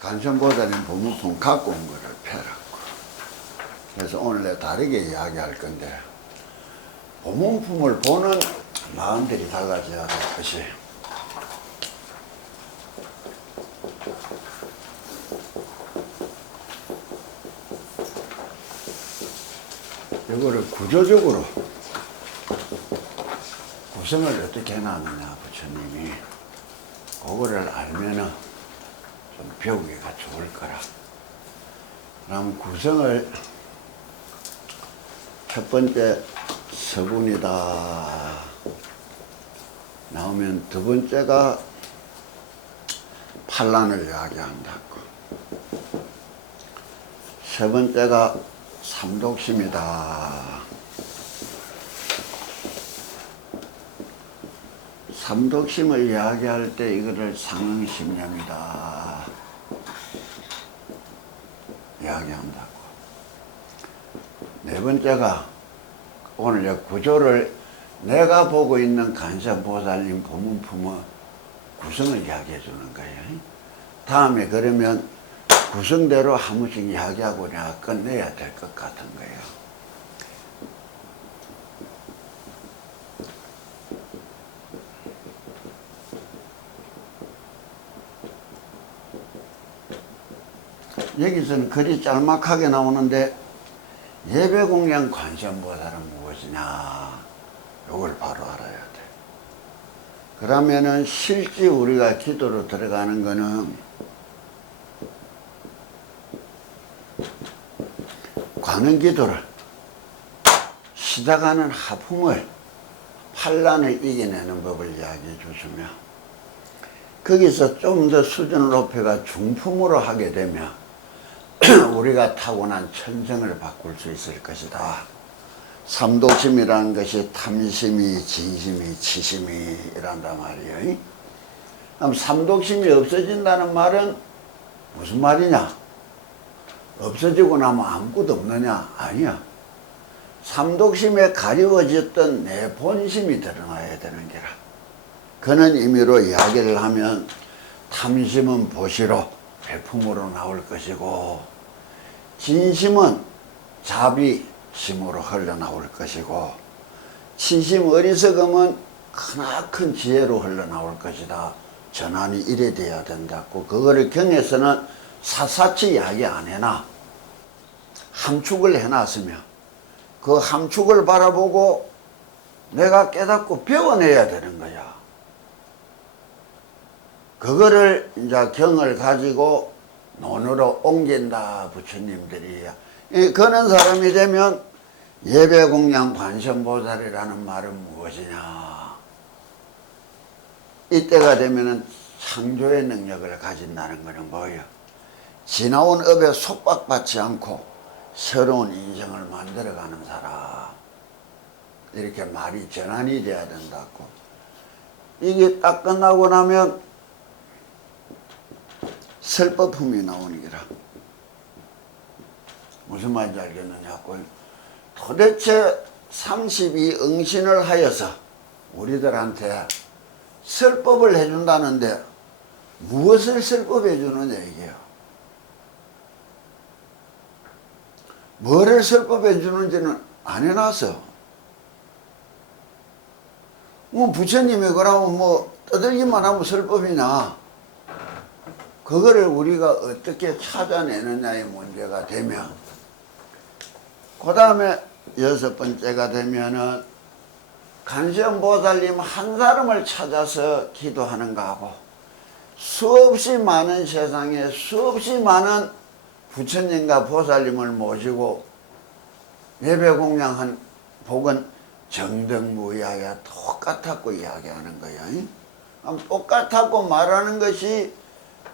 간선보다는 보문품 갖고 온 거를 패라고. 그래서 오늘 내가 다르게 이야기할 건데, 보문품을 보는 마음들이 달라져야 될 것이, 이거를 구조적으로 구성을 어떻게 해놨느냐, 부처님이. 그거를 알면은 좀 배우기가 좋을 거라. 그럼 구성을 첫 번째 서분이다 나오면 두 번째가 판란을 이야기한다고. 세 번째가 삼독심이다. 삼독심을 이야기할 때 이거를 상응심념이다 이야기한다고. 네 번째가 오늘 구조를 내가 보고 있는 간선보살님 보문품의 구성을 이야기해 주는 거예요. 다음에 그러면 구성대로 한 번씩 이야기하고 내가 끝내야 될 것 같은 거예요. 여기서는 글이 짤막하게 나오는데 예배공양 관세음보살은 무엇이냐, 요걸 바로 알아야 돼. 그러면은 실제 우리가 기도로 들어가는 거는 관음기도를 시작하는 하품을 판란을 이겨내는 법을 이야기해 주시며, 거기서 좀 더 수준을 높여가 중품으로 하게 되면 우리가 타고난 천성을 바꿀 수 있을 것이다. 삼독심이라는 것이 탐심이, 진심이, 치심이 이란단 말이에요. 그럼 삼독심이 없어진다는 말은 무슨 말이냐? 없어지고 나면 아무것도 없느냐? 아니야. 삼독심에 가리워졌던 내 본심이 드러나야 되는 게라. 그런 의미로 이야기를 하면 탐심은 보시로 배품으로 나올 것이고, 진심은 자비심으로 흘러나올 것이고, 치심 어리석음은 크나큰 지혜로 흘러나올 것이다. 전환이 이래 돼야 된다고. 그거를 경에서는 샅샅이 이야기 안 해놔. 함축을 해놨으면 그 함축을 바라보고 내가 깨닫고 배워내야 되는 거야. 그거를 이제 경을 가지고 논으로 옮긴다, 부처님들이. 그런 사람이 되면 예배공양 관세음보살이라는 말은 무엇이냐? 이때가 되면은 창조의 능력을 가진다는 것은 뭐예요? 지나온 업에 속박받지 않고 새로운 인생을 만들어가는 사람. 이렇게 말이 전환이 돼야 된다고. 이게 딱 끝나고 나면 설법품이 나오는 게라. 무슨 말인지 알겠느냐고. 도대체 32응신을 하여서 우리들한테 설법을 해준다는데 무엇을 설법해 주느냐 이게요. 뭐를 설법해 주는지는 안 해놨어. 뭐 부처님이 그러면 뭐 떠들기만 하면 설법이냐. 그거를 우리가 어떻게 찾아내느냐의 문제가 되면, 그 다음에 여섯 번째가 되면은 간세음보살님 한 사람을 찾아서 기도하는 거하고, 수없이 많은 세상에 수없이 많은 부처님과 보살님을 모시고 예배공양한 복은 정등무이하게 똑같았고 이야기하는 거야. 똑같았고 말하는 것이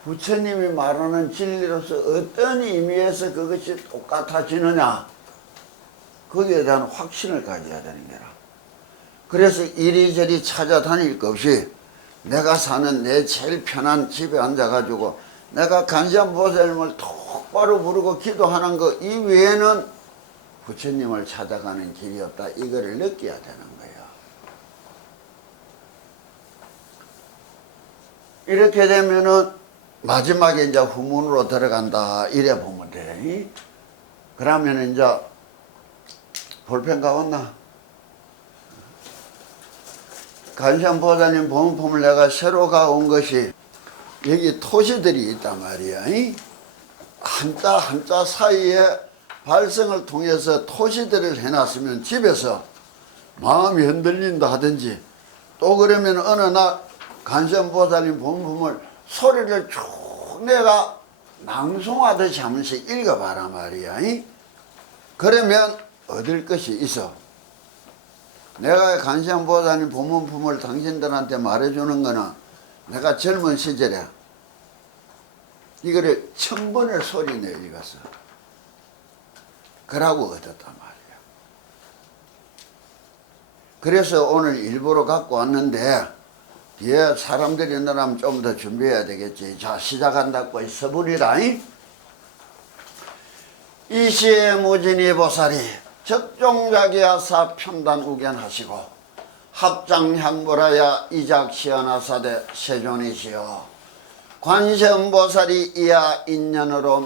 부처님이 말하는 진리로서 어떤 의미에서 그것이 똑같아지느냐, 거기에 대한 확신을 가져야 되는 거라. 그래서 이리저리 찾아다닐 것 없이 내가 사는 내 제일 편한 집에 앉아가지고 내가 간세음보살님을 똑바로 부르고 기도하는 것 이외에는 부처님을 찾아가는 길이 없다. 이거를 느껴야 되는 거야. 이렇게 되면은 마지막에 이제 후문으로 들어간다 이래 보면 돼. 그러면 이제 볼펜 가왔나? 간시안 보호자님 보문품을 내가 새로 가온 것이 여기 토시들이 있단 말이야. 한자 한자 사이에 발성을 통해서 토시들을 해놨으면 집에서 마음이 흔들린다 하든지 또 그러면 어느 날 간시안 보호자님 보문품을 소리를 쭉 내가 낭송하듯이 한 번씩 읽어봐라 말이야. 그러면 얻을 것이 있어. 내가 간시안 보호자님 보문품을 당신들한테 말해주는 거는 내가 젊은 시절에 이거를 1000번을 소리내 읽었어. 그러고 얻었단 말이야. 그래서 오늘 일부러 갖고 왔는데 뒤에 사람들이 있느라면 좀 더 준비해야 되겠지. 자, 시작한다고 서부리라. 이시의 무진이 보살이 적종자기하사 편단우견하시고 합장향보라야 이작시연하사대 세존이시여 관세음보살이 이하 인연으로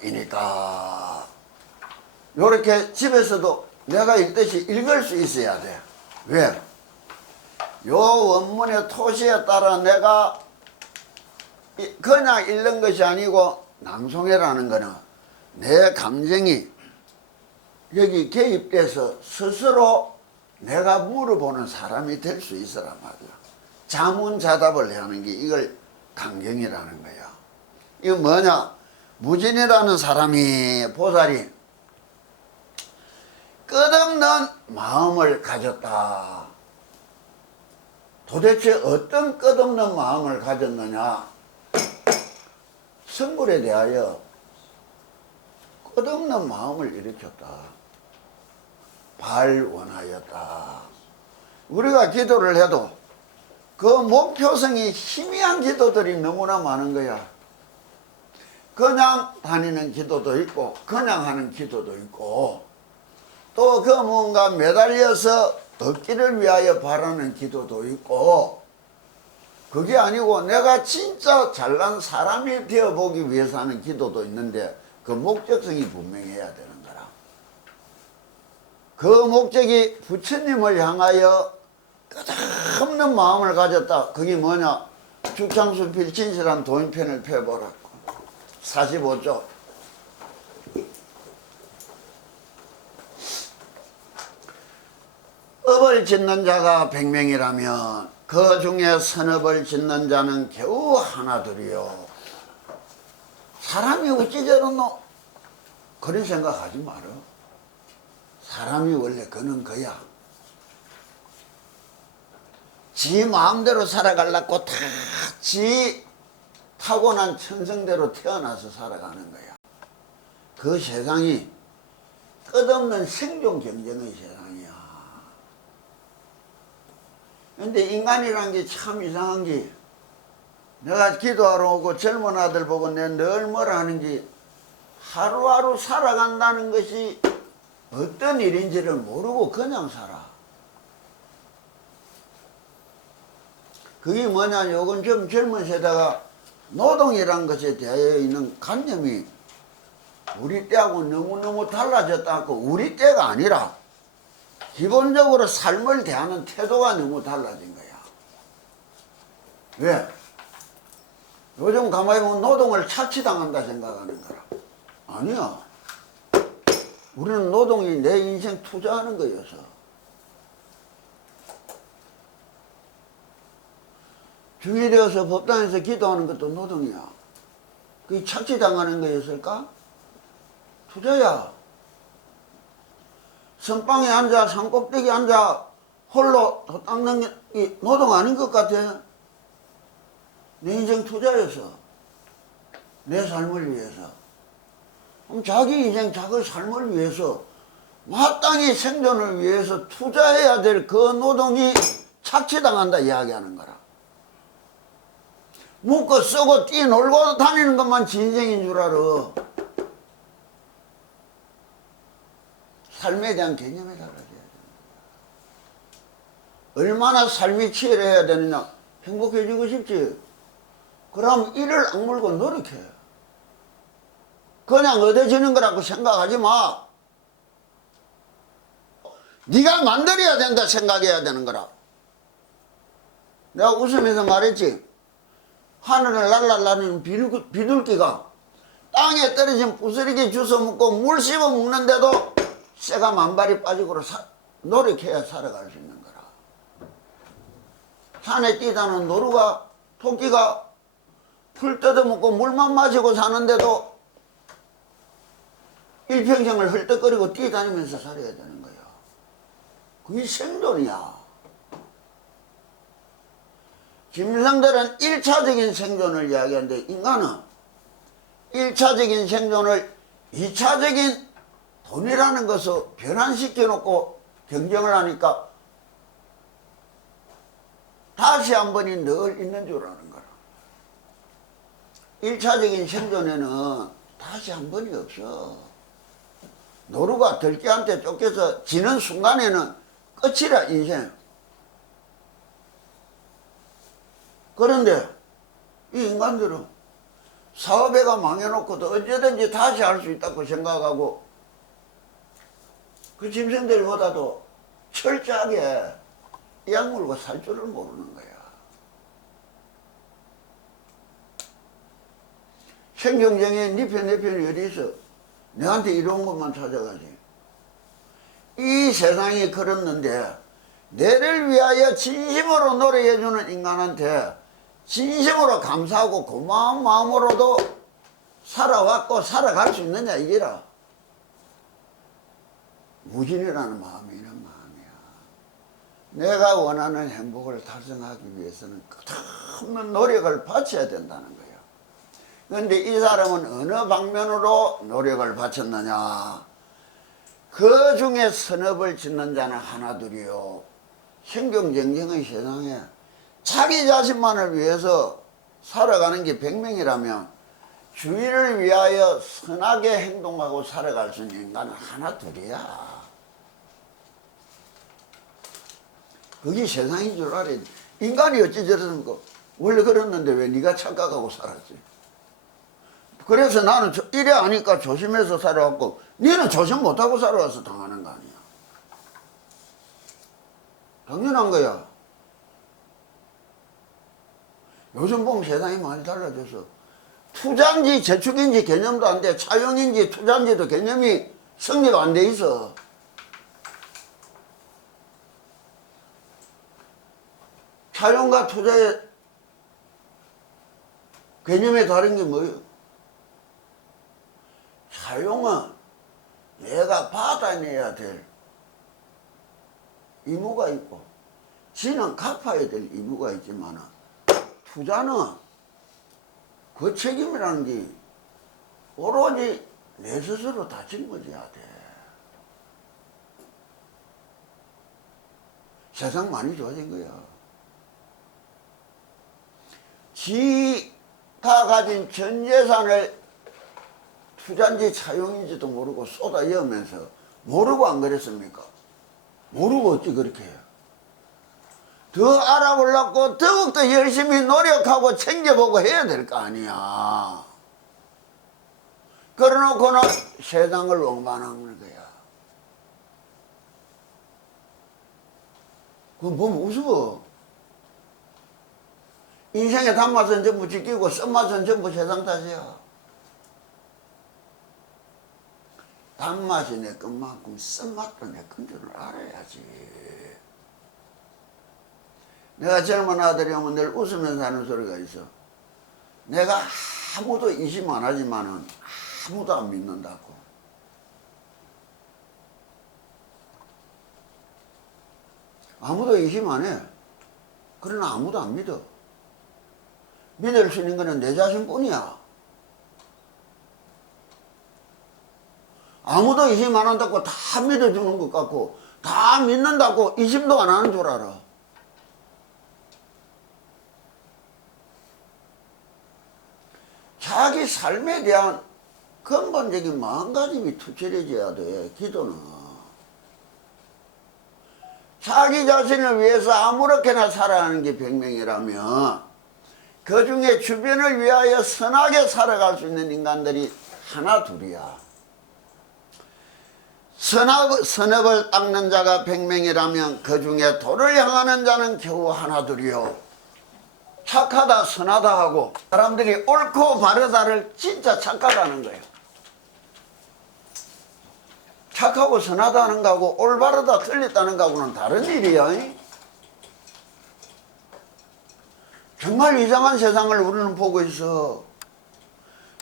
명관세음이니까. 요렇게 집에서도 내가 읽듯이 읽을 수 있어야 돼. 왜? 요 원문의 토시에 따라 내가 그냥 읽는 것이 아니고 낭송해라는 거는 내 감정이 여기 개입돼서 스스로 내가 물어보는 사람이 될 수 있으란 말이야. 자문자답을 하는 게 이걸 강경이라는 거야. 이거 뭐냐? 무진이라는 사람이 보살이 끝없는 마음을 가졌다. 도대체 어떤 끝없는 마음을 가졌느냐? 성불에 대하여 끝없는 마음을 일으켰다. 발원하였다. 우리가 기도를 해도 그 목표성이 희미한 기도들이 너무나 많은 거야. 그냥 다니는 기도도 있고 그냥 하는 기도도 있고 또 그 뭔가 매달려서 얻기를 위하여 바라는 기도도 있고 그게 아니고 내가 진짜 잘난 사람이 되어보기 위해서 하는 기도도 있는데 그 목적성이 분명해야 되는 거라. 그 목적이 부처님을 향하여 끝없는 마음을 가졌다. 그게 뭐냐? 죽창수필 진실한 도인편을 펴보라고. 45조. 업을 짓는 자가 100명이라면 그 중에 선업을 짓는 자는 겨우 하나둘이요. 사람이 어찌 저러노? 그런 생각하지 마라. 사람이 원래 그는 거야. 지 마음대로 살아가려고 다 지 타고난 천성대로 태어나서 살아가는 거야. 그 세상이 끝없는 생존 경쟁의 세상이야. 근데 인간이란 게 참 이상한 게 내가 기도하러 오고 젊은 아들 보고 내가 늘 뭐라 하는지 하루하루 살아간다는 것이 어떤 일인지를 모르고 그냥 살아. 그게 뭐냐, 요건 좀 젊은 세대가 노동이란 것에 대해 있는 관념이 우리 때하고 너무너무 달라졌다고. 우리 때가 아니라 기본적으로 삶을 대하는 태도가 너무 달라진 거야. 왜? 요즘 가만히 보면 노동을 착취당한다 생각하는 거라. 아니야. 우리는 노동이 내 인생 투자하는 거여서. 중이되어서 법당에서 기도하는 것도 노동이야. 그게 착취당하는 거였을까? 투자야. 선방에 앉아 산꼭대기 앉아 홀로 도 닦는 게 노동 아닌 것 같아. 내 인생 투자였어. 내 삶을 위해서. 그럼 자기 인생 자기 삶을 위해서 마땅히 생존을 위해서 투자해야 될 그 노동이 착취당한다 이야기하는 거라. 묶어 쓰고 뛰놀고 다니는 것만 지 인생인 줄 알아. 삶에 대한 개념이 달라져야 된다. 얼마나 삶이 치열해야 되느냐. 행복해지고 싶지. 그럼 이를 악물고 노력해. 그냥 얻어지는 거라고 생각하지 마. 네가 만들어야 된다 생각해야 되는 거라. 내가 웃으면서 말했지. 하늘을 날아다니는 비둘기가 땅에 떨어진 부스러기 주워 먹고 물 씹어 먹는데도 쇠가 만발이 빠지고 노력해야 살아갈 수 있는 거라. 산에 뛰다는 노루가, 토끼가 풀 뜯어먹고 물만 마시고 사는데도 일평생을 헐떡거리고 뛰다니면서 살아야 되는 거야. 그게 생존이야. 짐승들은 1차적인 생존을 이야기하는데 인간은 1차적인 생존을 2차적인 돈이라는 것을 변환시켜 놓고 경쟁을 하니까 다시 한 번이 늘 있는 줄 아는 거라. 1차적인 생존에는 다시 한 번이 없어. 노루가 들개한테 쫓겨서 지는 순간에는 끝이라 인생. 그런데 이 인간들은 사업회가 망해놓고도 언제든지 다시 할 수 있다고 생각하고 그 짐승들보다도 철저하게 약물고 살 줄을 모르는 거야. 생경쟁에 네 편 내 편이 어디 있어? 내한테 이런 것만 찾아가지. 이 세상이 그렇는데 내를 위하여 진심으로 노력해주는 인간한테 진심으로 감사하고 고마운 마음으로도 살아왔고 살아갈 수 있느냐 이게라. 무진이라는 마음이 있는 마음이야. 내가 원하는 행복을 달성하기 위해서는 끝없는 노력을 바쳐야 된다는 거야. 그런데 이 사람은 어느 방면으로 노력을 바쳤느냐. 그 중에 선업을 짓는 자는 하나둘이요. 신경쟁쟁의 세상에 자기 자신만을 위해서 살아가는 게 100명이라면 주위를 위하여 선하게 행동하고 살아갈 수 있는 인간은 하나둘이야. 그게 세상인 줄 알아. 인간이 어찌 저러는가. 원래 그랬는데 왜 네가 착각하고 살았지. 그래서 나는 이래 하니까 조심해서 살아왔고 너는 조심 못하고 살아와서 당하는 거 아니야. 당연한 거야. 요즘 보면 세상이 많이 달라져서 투자인지 재축인지 개념도 안 돼. 차용인지 투자인지도 개념이 성립 안 돼 있어. 차용과 투자의 개념에 다른 게 뭐예요? 차용은 얘가 받아내야 될 의무가 있고 지는 갚아야 될 의무가 있지만 투자는 그 책임이라는 게 오로지 내 스스로 다 짊어져야 돼. 세상 많이 좋아진 거야. 지가 가진 전 재산을 투자인지 차용인지도 모르고 쏟아여면서 모르고 안 그랬습니까? 모르고 어찌 그렇게 해요? 더 알아보려고 더욱더 열심히 노력하고 챙겨보고 해야 될 거 아니야. 그러놓고는 세상을 원망하는 거야. 그거 보면 우스워. 인생의 단맛은 전부 지키고 쓴맛은 전부 세상 탓이야. 단맛이 내 것만큼 쓴맛도 내 건 줄 알아야지. 내가 젊은 아들이 오면 늘 웃으면서 하는 소리가 있어. 내가 아무도 의심 안 하지만은 아무도 안 믿는다고. 아무도 의심 안 해. 그러나 아무도 안 믿어. 믿을 수 있는 거는 내 자신뿐이야. 아무도 의심 안 한다고 다 믿어주는 것 같고 다 믿는다고 의심도 안 하는 줄 알아. 자기 삶에 대한 근본적인 마음가짐이 투철해져야 돼. 기도는 자기 자신을 위해서 아무렇게나 살아가는 게 100명이라면 그 중에 주변을 위하여 선하게 살아갈 수 있는 인간들이 하나 둘이야. 선업을 닦는 자가 100명이라면 그 중에 도를 향하는 자는 겨우 하나 둘이요. 착하다 선하다 하고 사람들이 옳고 바르다를 진짜 착각하는 거예요. 착하고 선하다 하는 거하고 올바르다 틀렸다는 거하고는 다른 일이야. 정말 이상한 세상을 우리는 보고 있어.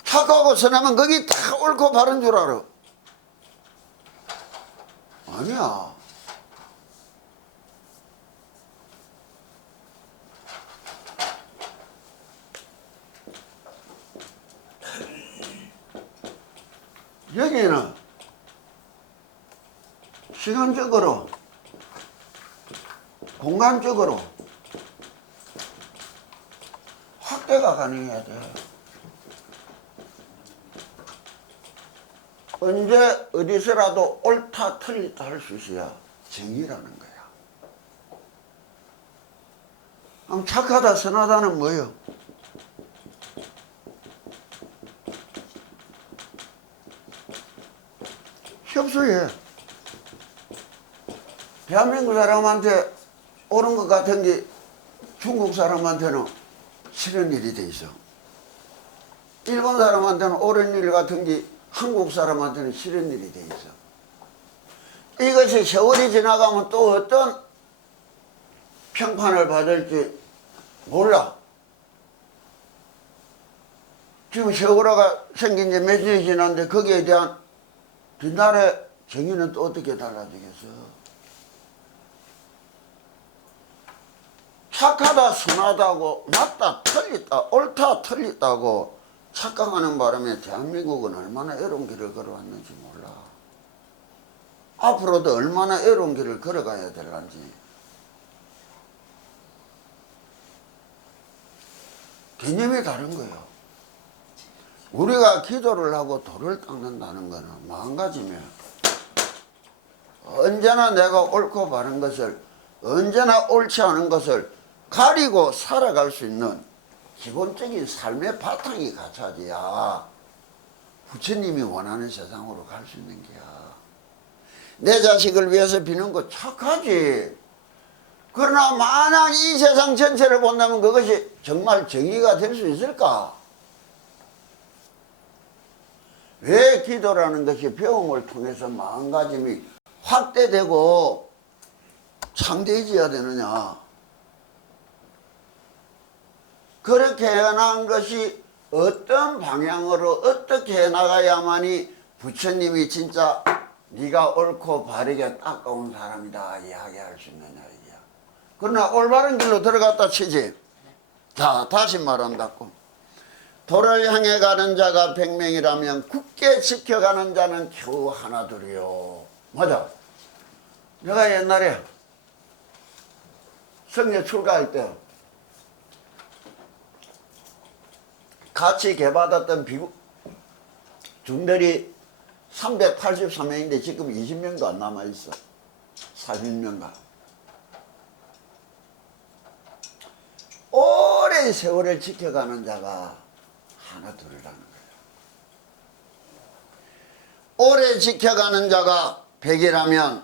착하고 선하면 거기 다 옳고 바른 줄 알아. 아니야. 여기는 시간적으로, 공간적으로 확대가 가능해야 돼. 언제 어디서라도 옳다 틀리다 할 수 있어야 정의라는 거야. 그럼 착하다 선하다는 뭐예요? 협소해. 대한민국 사람한테 옳은 것 같은 게 중국 사람한테는 싫은 일이 돼 있어. 일본 사람한테는 옳은 일 같은 게 한국 사람한테는 싫은 일이 돼 있어. 이것이 세월이 지나가면 또 어떤 평판을 받을지 몰라. 지금 세월호가 생긴 지 몇 년이 지났는데 거기에 대한 뒷날의 정의는 또 어떻게 달라지겠어? 착하다 선하다고 맞다 틀렸다 옳다 틀렸다고 착각하는 바람에 대한민국은 얼마나 애로운 길을 걸어왔는지 몰라. 앞으로도 얼마나 애로운 길을 걸어가야 될런지. 개념이 다른 거예요. 우리가 기도를 하고 돌을 닦는다는 거는 마음가짐이야. 언제나 내가 옳고 바른 것을, 언제나 옳지 않은 것을 가리고 살아갈 수 있는 기본적인 삶의 바탕이 갖춰져야 부처님이 원하는 세상으로 갈 수 있는 게야. 내 자식을 위해서 비는 거 착하지. 그러나 만약 이 세상 전체를 본다면 그것이 정말 정의가 될 수 있을까? 왜 기도라는 것이 배움을 통해서 마음가짐이 확대되고 창대해져야 되느냐? 그렇게 해나간 것이 어떤 방향으로 어떻게 해나가야만이 부처님이 진짜 네가 옳고 바르게 닦아온 사람이다 이야기할 수 있느냐 이게. 그러나 올바른 길로 들어갔다 치지. 자, 다시 말한다고. 도를 향해 가는 자가 100명이라면 굳게 지켜가는 자는 겨우 하나둘이요. 맞아. 내가 옛날에 성녀 출가할 때 같이 개받았던 비구 중들이 383명인데 지금 20명도 안 남아있어. 40명가. 오랜 세월을 지켜가는 자가 하나 둘이라는 거예요. 오래 지켜가는 자가 100이라면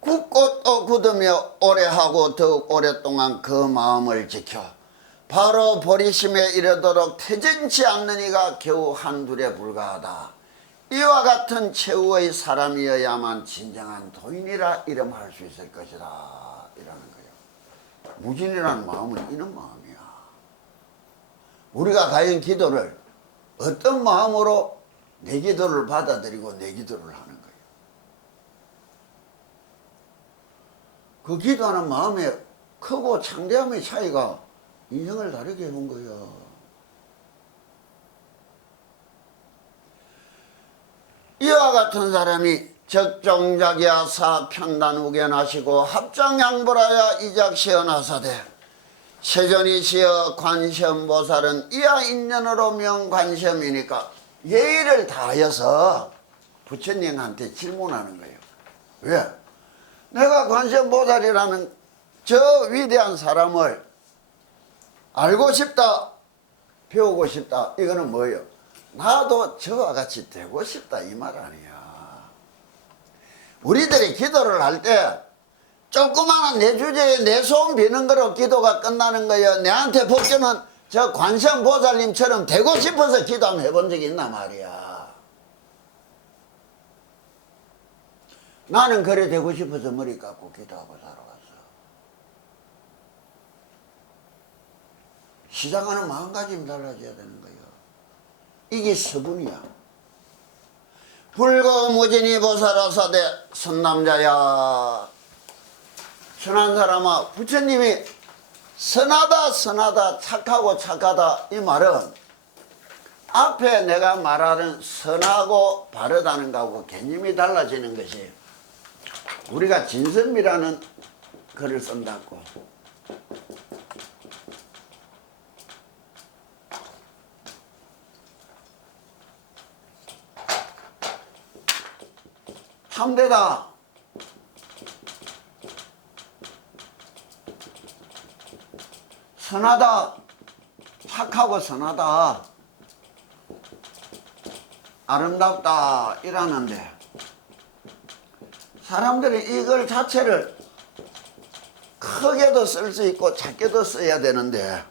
굳고 또 굳으며 오래 하고 더욱 오랫동안 그 마음을 지켜 바로 보리심에 이르도록 태전치 않는 이가 겨우 한둘에 불과하다. 이와 같은 최후의 사람이어야만 진정한 도인이라 이름할 수 있을 것이다. 이라는 거예요. 무진이라는 마음은 이런 마음이야. 우리가 과연 기도를 어떤 마음으로 내 기도를 받아들이고 내 기도를 하는 거예요. 그 기도하는 마음의 크고 창대함의 차이가 인생을 다르게 해온 거예요. 이와 같은 사람이 적정자기야 사편단 우견하시고 합장양보라야 이작 시연하사대 세존이 시어 관시음보살은 이하 인연으로 명관시음이니까 예의를 다하여서 부처님한테 질문하는 거예요. 왜? 내가 관시음보살이라는 저 위대한 사람을 알고 싶다. 배우고 싶다. 이거는 뭐예요? 나도 저와 같이 되고 싶다 이 말 아니야. 우리들이 기도를 할 때 조그마한 내 주제에 내 소원 비는 거로 기도가 끝나는 거예요. 내한테 복주는 저 관세음보살님처럼 되고 싶어서 기도 한번 해본 적이 있나 말이야. 나는 그래 되고 싶어서 머리 깎고 기도하고 살아갔어. 시작하는 마음가짐이 달라져야 되는 거예요. 이게 서분이야. 불거무진이 보살아사대 선남자야. 선한 사람아, 부처님이 선하다 선하다 착하고 착하다 이 말은 앞에 내가 말하는 선하고 바르다는 거하고 개념이 달라지는 것이 우리가 진선미라는 글을 쓴다고 참되다. 선하다. 착하고 선하다. 아름답다. 이라는데 사람들이 이걸 자체를 크게도 쓸 수 있고 작게도 써야 되는데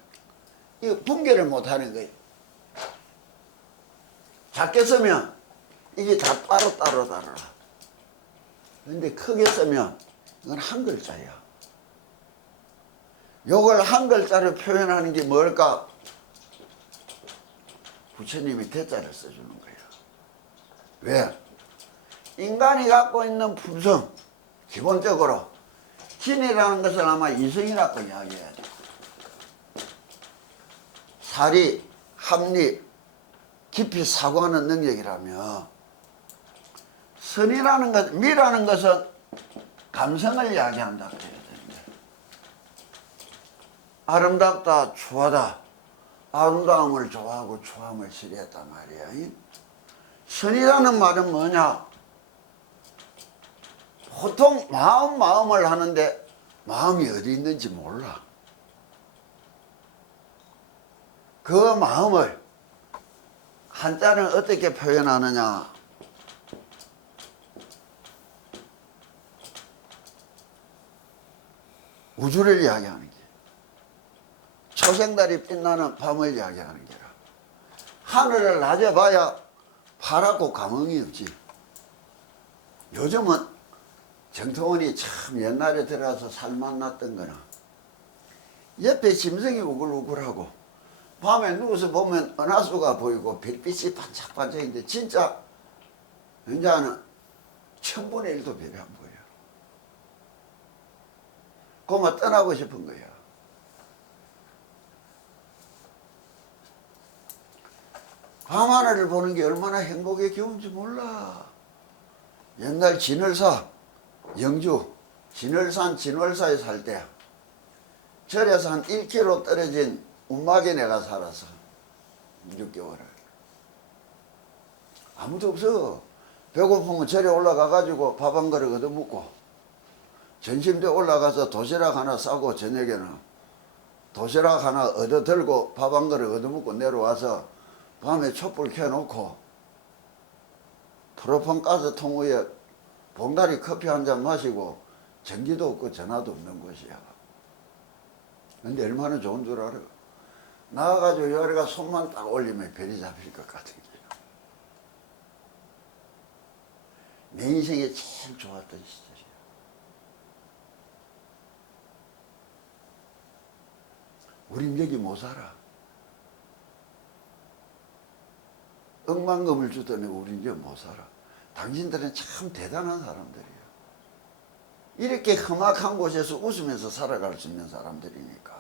이거 분별을 못하는 거예요. 작게 쓰면 이게 다 따로 달라. 그런데 크게 쓰면 이건 한 글자야. 요걸 한 글자로 표현하는 게 뭘까? 부처님이 대자를 써주는 거예요. 왜? 인간이 갖고 있는 품성, 기본적으로 진이라는 것은 아마 이성이라고 이야기해야 돼. 사리, 합리, 깊이 사고하는 능력이라며 선이라는 것, 미라는 것은 감성을 이야기한다 그래야 되는데 아름답다, 추하다, 아름다움을 좋아하고 추함을 싫어했단 말이야. 선이라는 말은 뭐냐? 보통 마음을 하는데 마음이 어디 있는지 몰라. 그 마음을 한자는 어떻게 표현하느냐? 우주를 이야기하는 게 초생달이 빛나는 밤을 이야기하는 게라. 하늘을 낮에 봐야 파랗고 감흥이 없지. 요즘은 정통원이 참 옛날에 들어가서 살맛났던 거나 옆에 짐승이 우글우글하고 밤에 누워서 보면 은하수가 보이고 별빛이 반짝반짝인데 진짜 이제는 1000분의 1도 별이 안 보여. 그만 떠나고 싶은 거야. 밤하늘을 보는 게 얼마나 행복의 기운인지 몰라. 옛날 진월사, 영주 진월산 진월사에 살 때 절에서 한 1km 떨어진 운막에 내가 살았어. 6개월을. 아무도 없어. 배고프면 절에 올라가가지고 밥 한 그릇 얻어먹고 점심때 올라가서 도시락 하나 싸고 저녁에는 도시락 하나 얻어 들고 밥 한 그릇 얻어먹고 내려와서 밤에 촛불 켜놓고 프로판 가스통 위에 봉다리 커피 한 잔 마시고 전기도 없고 전화도 없는 곳이야. 근데 얼마나 좋은 줄 알아? 나와가지고 여기가 손만 딱 올리면 별이 잡힐 것 같은 게. 내 인생에 제일 좋았던 시절이야. 우린 여기 못 살아. 억만금을 주더니 우린 여기 못 살아. 당신들은 참 대단한 사람들이야. 이렇게 험악한 곳에서 웃으면서 살아갈 수 있는 사람들이니까.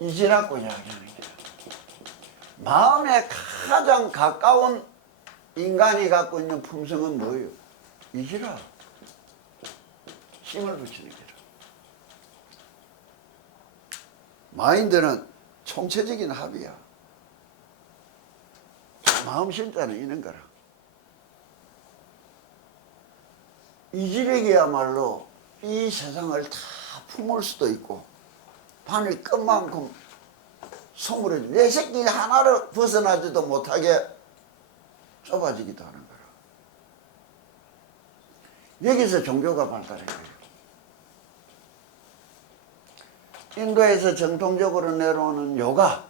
이지라고 이야기하는 게 마음에 가장 가까운 인간이 갖고 있는 품성은 뭐예요? 이지라. 힘을 붙이는 게라. 마인드는 총체적인 합이야. 마음 심자는 이런 거라. 이지력이야말로 이 세상을 다 품을 수도 있고 바늘 끝만큼 소물을 내 새끼 하나를 벗어나지도 못하게 좁아지기도 하는 거라. 여기서 종교가 발달한 거예요. 인도에서 정통적으로 내려오는 요가,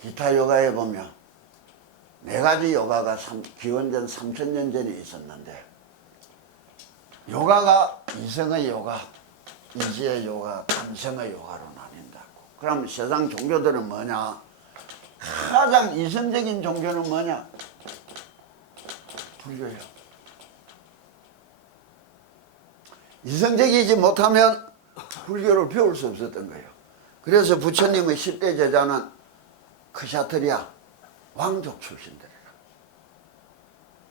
기타 요가에 보면 네 가지 요가가 기원전 3000년 전에 있었는데, 요가가 이성의 요가, 이지의 요가, 감성의 요가로 나뉜다고. 그럼 세상 종교들은 뭐냐? 가장 이성적인 종교는 뭐냐? 불교예요. 이성적이지 못하면 불교를 배울 수 없었던 거예요. 그래서 부처님의 10대 제자는 크샤트리아, 왕족 출신들이라.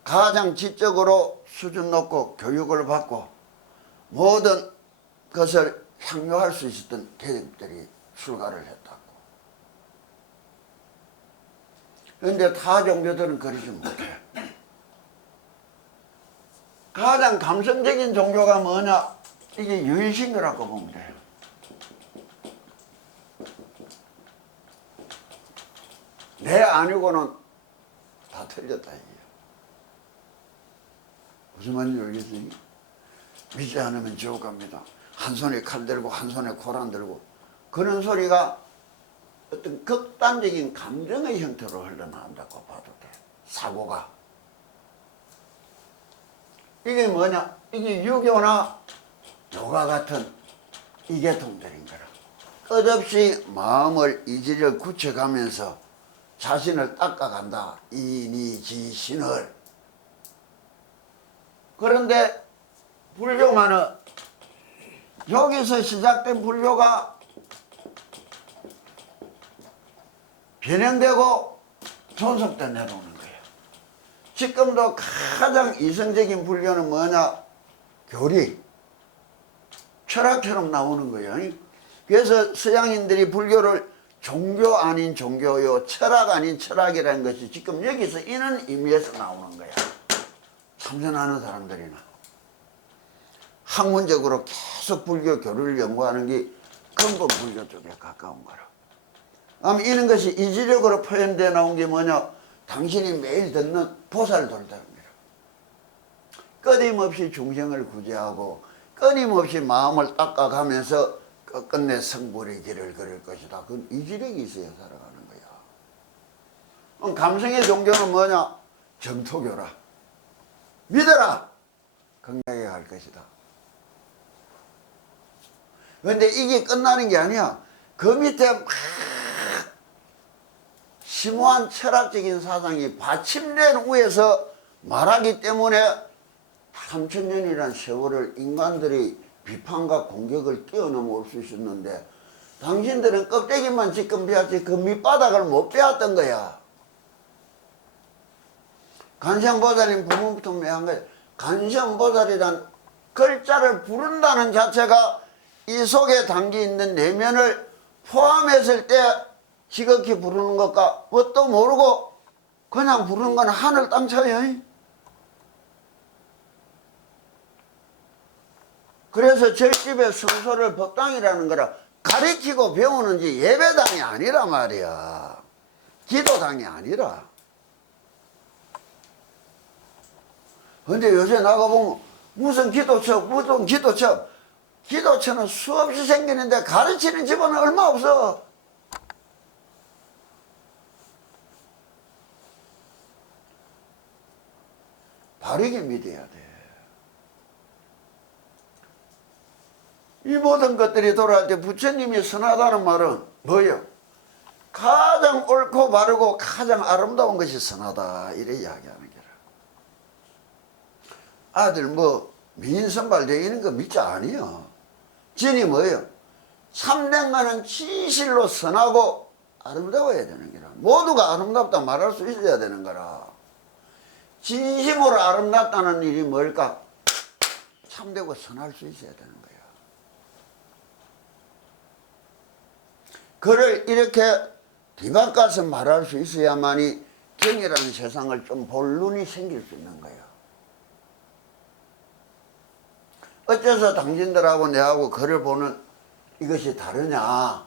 가장 지적으로 수준 높고 교육을 받고 모든 것을 향유할 수 있었던 계급들이 출가를 했다고. 그런데 타 종교들은 그러지 못해. 가장 감성적인 종교가 뭐냐? 이게 유일신교라고 보면 돼요. 내 아니고는 다 틀렸다 이게요. 무슨 말인지 알겠어요? 믿지 않으면 지옥 갑니다. 한 손에 칼 들고 한 손에 고란 들고, 그런 소리가 어떤 극단적인 감정의 형태로 흘러나온다고 봐도 돼. 사고가. 이게 뭐냐? 이게 유교나 요가 같은 이 계통들인 거라. 끝없이 마음을 이지를 굳혀가면서 자신을 닦아간다. 이니지신을. 그런데 불교만은 여기서 시작된 불교가 변형되고 존속돼 내려오는 거예요. 지금도 가장 이성적인 불교는 뭐냐? 교리, 철학처럼 나오는 거예요. 그래서 서양인들이 불교를 종교 아닌 종교요, 철학 아닌 철학이라는 것이 지금 여기서 이런 의미에서 나오는 거야. 참선하는 사람들이나 학문적으로 계속 불교 교리를 연구하는 게 근본 불교 쪽에 가까운 거라. 아마 이런 것이 이지력으로 표현되어 나온 게 뭐냐? 당신이 매일 듣는 보살돌답니다. 끊임없이 중생을 구제하고 끊임없이 마음을 닦아가면서 끝끝내 성불의 길을 걸을 것이다. 그건 이지력이 있어야 살아가는 거야. 그럼 감성의 종교는 뭐냐? 정토교라. 믿어라! 건강하게 갈 것이다. 그런데 이게 끝나는 게 아니야. 그 밑에 막 심오한 철학적인 사상이 받침된 후에서 말하기 때문에 3000년이라는 세월을 인간들이 비판과 공격을 뛰어넘어 올 수 있었는데, 당신들은 껍데기만 지금 배웠지 그 밑바닥을 못 배웠던 거야. 간세음보살님 부모부터 매한 거야. 간세음보살이란 글자를 부른다는 자체가 이 속에 담겨있는 내면을 포함했을 때 지극히 부르는 것과 뭣도 모르고 그냥 부르는 건 하늘 땅 차이요. 그래서 절집의 성소를 법당이라는 거라 가르치고 배우는지 예배당이 아니라 말이야. 기도당이 아니라. 근데 요새 나가보면 무슨 기도처, 무슨 기도처. 기도처는 수없이 생기는데 가르치는 집은 얼마 없어. 바르게 믿어야 돼. 이 모든 것들이 돌아갈 때 부처님이 선하다는 말은 뭐예요? 가장 옳고 바르고 가장 아름다운 것이 선하다. 이래 이야기하는 거라. 아들 뭐 미인 선발되는 거 믿자 아니요. 진이 뭐예요? 참된 진실로 선하고 아름다워야 되는 거라. 모두가 아름답다 말할 수 있어야 되는 거라. 진심으로 아름답다는 일이 뭘까? 참되고 선할 수 있어야 되는 거야. 그를 이렇게 뒤바꿔서 말할 수 있어야만이 경이라는 세상을 좀 볼 눈이 생길 수 있는 거야. 어째서 당신들하고 내하고 그를 보는 이것이 다르냐?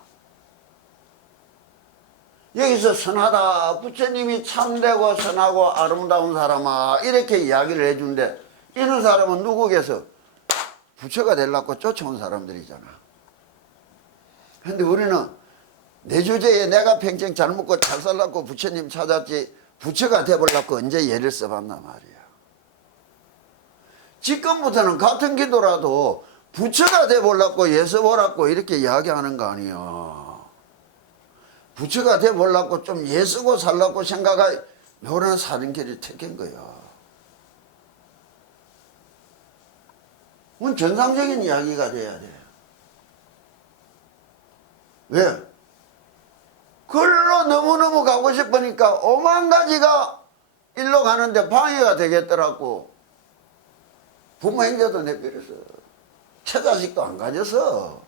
여기서 선하다, 부처님이 참되고 선하고 아름다운 사람아 이렇게 이야기를 해주는데 이런 사람은 누구겠어? 부처가 되려고 쫓아온 사람들이잖아. 근데 우리는 내 주제에 내가 평생 잘 먹고 잘 살라고 부처님 찾았지 부처가 되보려고 언제 예를 써봤나 말이야. 지금부터는 같은 기도라도 부처가 되보려고 예 써보라고 이렇게 이야기하는 거 아니야. 부처가 되보려고 좀 예 쓰고 살라고 생각할 요런 사는 길을 택한 거야. 그건 정상적인 이야기가 돼야 돼. 왜? 글로 너무너무 가고 싶으니까 오만 가지가 일로 가는데 방해가 되겠더라고. 부모 형제도 내버려서 처자식도 안 가져서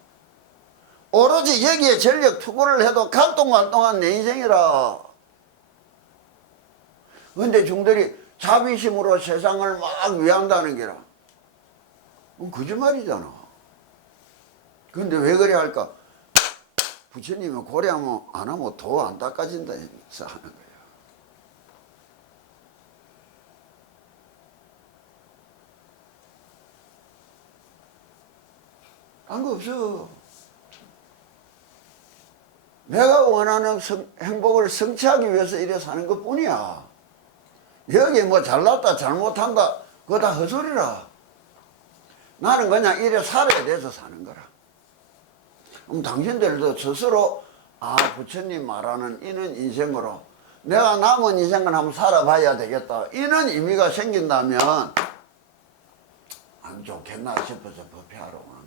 오로지 여기에 전력 투구를 해도 갈동갈동한 내 인생이라. 근데 중들이 자비심으로 세상을 막 위한다는 게라. 그건 거짓말이잖아. 근데 왜 그래 할까? 부처님이 고려하면 안 하면 도 안 닦아진다 해서 하는 거야. 딴 거 없어. 내가 원하는 행복을 성취하기 위해서 이래 사는 것 뿐이야. 여기 뭐 잘났다 잘못한다 그거 다 헛소리라. 나는 그냥 이래 살아야 돼서 사는 거라. 그럼 당신들도 스스로 부처님 말하는 이런 인생으로 내가 남은 인생을 한번 살아봐야 되겠다 이런 의미가 생긴다면 안 좋겠나 싶어서 법회하러 오는